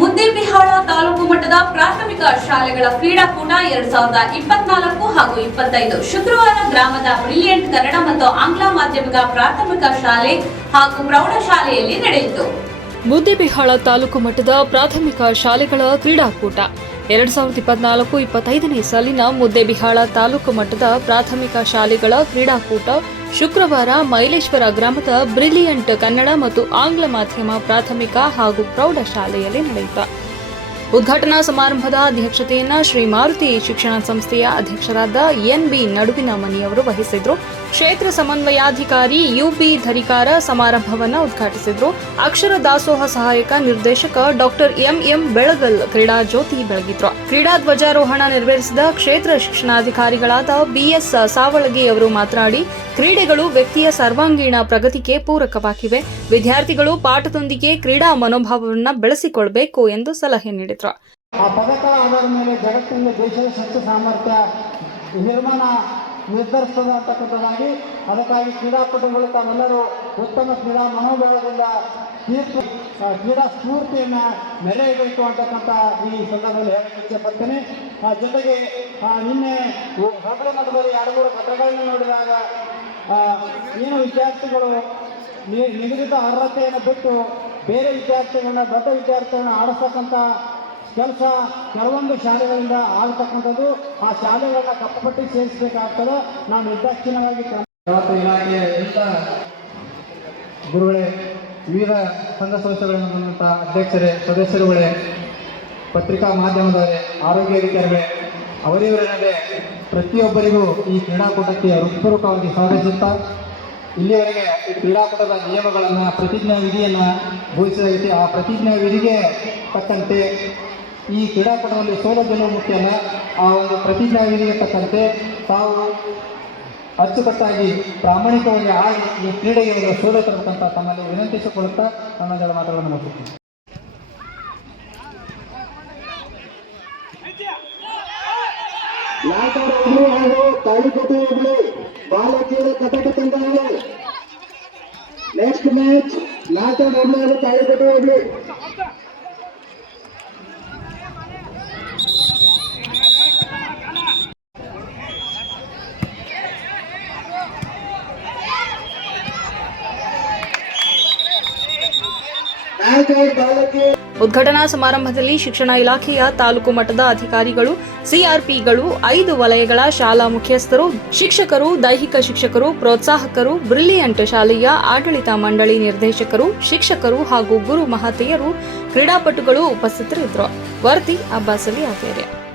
ಮುದ್ದೇಬಿಹಾಳ ತಾಲೂಕು ಮಟ್ಟದ ಪ್ರಾಥಮಿಕ ಶಾಲೆಗಳ ಕ್ರೀಡಾಕೂಟ ಎರಡ್ ಸಾವಿರದ ಇಪ್ಪತ್ನಾಲ್ಕು ಹಾಗೂ ಇಪ್ಪತ್ತೈದು. ಶುಕ್ರವಾರ ಗ್ರಾಮದ ಬ್ರಿಲಿಯಂಟ್ ಕನ್ನಡ ಮತ್ತು ಆಂಗ್ಲ ಮಾಧ್ಯಮಿಕ ಪ್ರಾಥಮಿಕ ಶಾಲೆ ಹಾಗೂ ಪ್ರೌಢಶಾಲೆಯಲ್ಲಿ ನಡೆಯಿತು. ಮುದ್ದೇಬಿಹಾಳ ತಾಲೂಕು ಮಟ್ಟದ ಪ್ರಾಥಮಿಕ ಶಾಲೆಗಳ ಕ್ರೀಡಾಕೂಟ. ಎರಡ್ ಸಾವಿರದ ಇಪ್ಪತ್ನಾಲ್ಕು ಇಪ್ಪತ್ತೈದನೇ ಸಾಲಿನ ಮುದ್ದೇಬಿಹಾಳ ತಾಲೂಕು ಮಟ್ಟದ ಪ್ರಾಥಮಿಕ ಶಾಲೆಗಳ ಕ್ರೀಡಾಕೂಟ ಶುಕ್ರವಾರ ಮೈಲೇಶ್ವರ ಗ್ರಾಮದ ಬ್ರಿಲಿಯಂಟ್ ಕನ್ನಡ ಮತ್ತು ಆಂಗ್ಲ ಮಾಧ್ಯಮ ಪ್ರಾಥಮಿಕ ಹಾಗೂ ಪ್ರೌಢಶಾಲೆಯಲ್ಲಿ ನಡೆಯಿತು. ಉದ್ಘಾಟನಾ ಸಮಾರಂಭದ ಅಧ್ಯಕ್ಷತೆಯನ್ನ ಶ್ರೀ ಮಾರುತಿ ಶಿಕ್ಷಣ ಸಂಸ್ಥೆಯ ಅಧ್ಯಕ್ಷರಾದ ಎನ್ ಬಿ ನಡುವಿನ ಮನಿಯವರು ವಹಿಸಿದ್ರು. ಕ್ಷೇತ್ರ ಸಮನ್ವಯಾಧಿಕಾರಿ ಯುಪಿ ಧರಿಕಾರ ಸಮಾರಂಭವನ್ನ ಉದ್ಘಾಟಿಸಿದರು. ಅಕ್ಷರ ದಾಸೋಹ ಸಹಾಯಕ ನಿರ್ದೇಶಕ ಡಾಕ್ಟರ್ ಎಂಎಂ ಬೆಳಗಲ್ ಕ್ರೀಡಾ ಜ್ಯೋತಿ ಬೆಳಗಿದ್ರು. ಕ್ರೀಡಾ ಧ್ವಜಾರೋಹಣ ನೆರವೇರಿಸಿದ ಕ್ಷೇತ್ರ ಶಿಕ್ಷಣಾಧಿಕಾರಿಗಳಾದ ಬಿಎಸ್ ಸಾವಳಗಿ ಅವರು ಮಾತನಾಡಿ, ಕ್ರೀಡೆಗಳು ವ್ಯಕ್ತಿಯ ಸರ್ವಾಂಗೀಣ ಪ್ರಗತಿಗೆ ಪೂರಕವಾಗಿವೆ. ವಿದ್ಯಾರ್ಥಿಗಳು ಪಾಠದೊಂದಿಗೆ ಕ್ರೀಡಾ ಮನೋಭಾವವನ್ನು ಬೆಳೆಸಿಕೊಳ್ಬೇಕು ಎಂದು ಸಲಹೆ ನೀಡಿದ್ರು. ಆ ಪದಕ ಆಧಾರದ ಮೇಲೆ ಜಗತ್ತಿನ ದೇಶದ ಶಕ್ತಿ ಸಾಮರ್ಥ್ಯ, ನಿರ್ಮಾಣ ನಿರ್ಧರಿಸ್ತದೆ ಅಂತಕ್ಕಂಥದ್ದಾಗಿ ಅದಕ್ಕಾಗಿ ಕ್ರೀಡಾಪಟುಗಳು ತಾವೆಲ್ಲರೂ ಉತ್ತಮ ಕ್ರೀಡಾ ಮನೋಭಾವದಿಂದ ಕ್ರೀಡಾ ಸ್ಫೂರ್ತಿಯನ್ನು ಮೆರೆಯಬೇಕು ಅಂತಕ್ಕಂಥ ಈ ಸಂದರ್ಭದಲ್ಲಿ ಹೇಳಕ್ಕೆ ಇಚ್ಛೆಪಡ್ತೇನೆ ಜೊತೆಗೆ ನಿನ್ನೆ ಹೊರಗಡೆ ಮಟ್ಟದಲ್ಲಿ ಎರಡು ಮೂರು ಘಟನೆಗಳನ್ನ ನೋಡಿದಾಗ ಏನು ವಿದ್ಯಾರ್ಥಿಗಳು ನಿಗದಿತ ಅರ್ಹತೆಯನ್ನು ಬಿಟ್ಟು ಬೇರೆ ವಿದ್ಯಾರ್ಥಿಗಳನ್ನ ದೊಡ್ಡ ವಿದ್ಯಾರ್ಥಿಗಳನ್ನ ಆಡಿಸ್ತಕ್ಕಂಥ ಕೆಲಸ ಕೆಲವೊಂದು ಶಾಲೆಗಳಿಂದ ಆಗ್ತಕ್ಕಂಥದ್ದು ಆ ಶಾಲೆಗಳನ್ನ ಕಪ್ಪಪಟ್ಟಿ ಸೇರಿಸಬೇಕಾಗ್ತದೆ. ನಾವು ಇವತ್ತು ಇಲಾಖೆಯ ಎಲ್ಲ ಗುರುಗಳೇ, ವಿವಿಧ ಸಂಘ ಸಂಸ್ಥೆಗಳನ್ನು ಬಂದಂಥ ಅಧ್ಯಕ್ಷರೇ, ಸದಸ್ಯರುಗಳೇ, ಪತ್ರಿಕಾ ಮಾಧ್ಯಮದವರೇ, ಆರೋಗ್ಯ ಅಧಿಕಾರಿಗಳೇ ನಡೆ ಪ್ರತಿಯೊಬ್ಬರಿಗೂ ಈ ಕ್ರೀಡಾಕೂಟಕ್ಕೆ ಹೃತ್ಪೂರ್ವಕವಾಗಿ ಸ್ವಾಗತಿಸುತ್ತಾ, ಇಲ್ಲಿಯವರೆಗೆ ಈ ಕ್ರೀಡಾಕೂಟದ ನಿಯಮಗಳನ್ನು ಪ್ರತಿಜ್ಞಾ ವಿಧಿಯನ್ನು ಘೋಷಿಸಲಾಗಿದೆ ಆ ಪ್ರತಿಜ್ಞಾ ವಿಧಿಗೆ ತಕ್ಕಂತೆ ಈ ಕ್ರೀಡಾಪಟದಲ್ಲಿ ಸೋಲೋದನ್ನು ಮುಖ್ಯನ ಆ ಒಂದು ಪ್ರತಿಜ್ಞಾ ವಿಧಿಗೆ ತಕ್ಕಂತೆ ತಾವು ಅಚ್ಚುಕಟ್ಟಾಗಿ ಪ್ರಾಮಾಣಿಕವಾಗಿ ಆಗಿ ಈ ಕ್ರೀಡೆಗೆ ಒಂದು ಸೋಲು ತರಬೇಕಂತ ತಮ್ಮಲ್ಲಿ ವಿನಂತಿಸಿಕೊಳ್ಳುತ್ತಾ ನನ್ನ ಮಾತುಗಳನ್ನು ಒಬ್ಬರು ಹಾಗೂ ಬಾಲಕಿಯರ ಕಟಕ ನೆಕ್ಸ್ಟ್ ಮ್ಯಾಚ್ ನಾಟಕ ಒಬ್ಬರು ಹಾಗೂ ತಾಳಿಕೋಟೆ ಒಬ್ಬರು ಉದ್ಘಾಟನಾ ಸಮಾರಂಭದಲ್ಲಿ ಶಿಕ್ಷಣ ಇಲಾಖೆಯ ತಾಲೂಕು ಮಟ್ಟದ ಅಧಿಕಾರಿಗಳು, ಸಿಆರ್ಪಿಗಳು, ಐದು ವಲಯಗಳ ಶಾಲಾ ಮುಖ್ಯಸ್ಥರು, ಶಿಕ್ಷಕರು, ದೈಹಿಕ ಶಿಕ್ಷಕರು, ಪ್ರೋತ್ಸಾಹಕರು, ಬ್ರಿಲಿಯಂಟ್ ಶಾಲೆಯ ಆಡಳಿತ ಮಂಡಳಿ ನಿರ್ದೇಶಕರು, ಶಿಕ್ಷಕರು ಹಾಗೂ ಗುರು ಮಹತೆಯರು, ಕ್ರೀಡಾಪಟುಗಳು ಉಪಸ್ಥಿತರಿದ್ದರು. ವರದಿ ಅಬ್ಬಾಸಲಿ ಆವೇರೆ